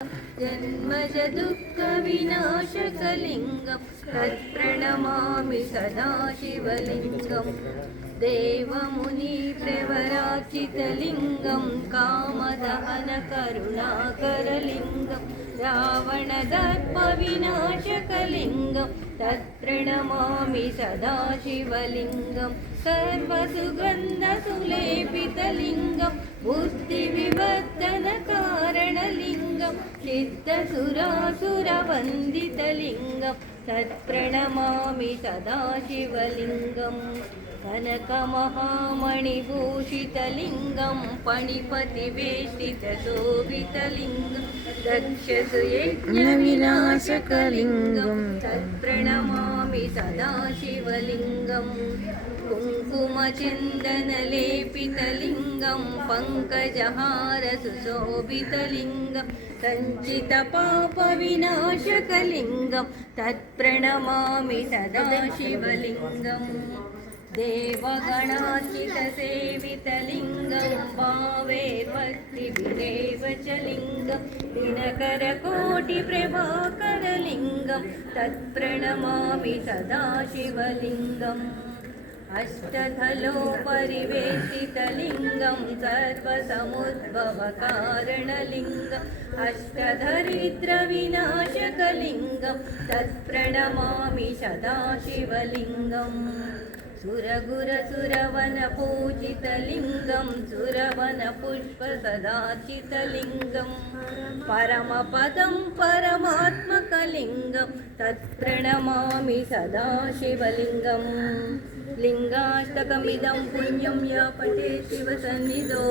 जन्मज दुःखविनाशकलिङ्गं तत्प्रणमामि सदा शिवलिङ्गं देवमुनिप्रवराचितलिङ्गं कामदहनकरुणाकरलिङ्गं रावणदर्पविनाशकलिङ्गं तत्प्रणमामि सदा शिवलिङ्गं सर्वसुगन्धसुलेपितलिङ्गं बुद्धिविवर्धनकारणलिङ्गं सिद्धसुरासुरवन्दितलिङ्गं तत्प्रणमामि सदा शिवलिङ्गं कनकमहामणिभूषितलिङ्गं पणिपतिवेष्टितशोभितलिङ्गं दक्षसुयज्ञविनाशकलिङ्गं तत्प्रणमामि सदा शिवलिङ्गं कुङ्कुमचन्दनलेपितलिङ्गं पङ्कजहारसुशोभितलिङ्गं सञ्चितपापविनाशकलिङ्गं तत्प्रणमामि सदा शिवलिङ्गं देवगणार्चितसेवितलिङ्गं भावेर्भक्तिभिरेव च लिङ्गं दिनकरकोटिप्रभाकरलिङ्गं तत्प्रणमामि सदा शिवलिङ्गम् अष्टधलोपरिवेष्टितलिङ्गं सर्वसमुद्भवकारणलिङ्गम् अष्टधरिद्रविनाशकलिङ्गं तत्प्रणमामि सदा शिवलिङ्गम् सुरगुरसुरवनपूजितलिङ्गं सुरवनपुष्पसदार्चितलिङ्गं परमपदं परमात्मकलिङ्गं तत्प्रणमामि सदा शिवलिङ्गं लिङ्गाष्टकमिदं पुण्यं य पठेत् शिवसन्निधौ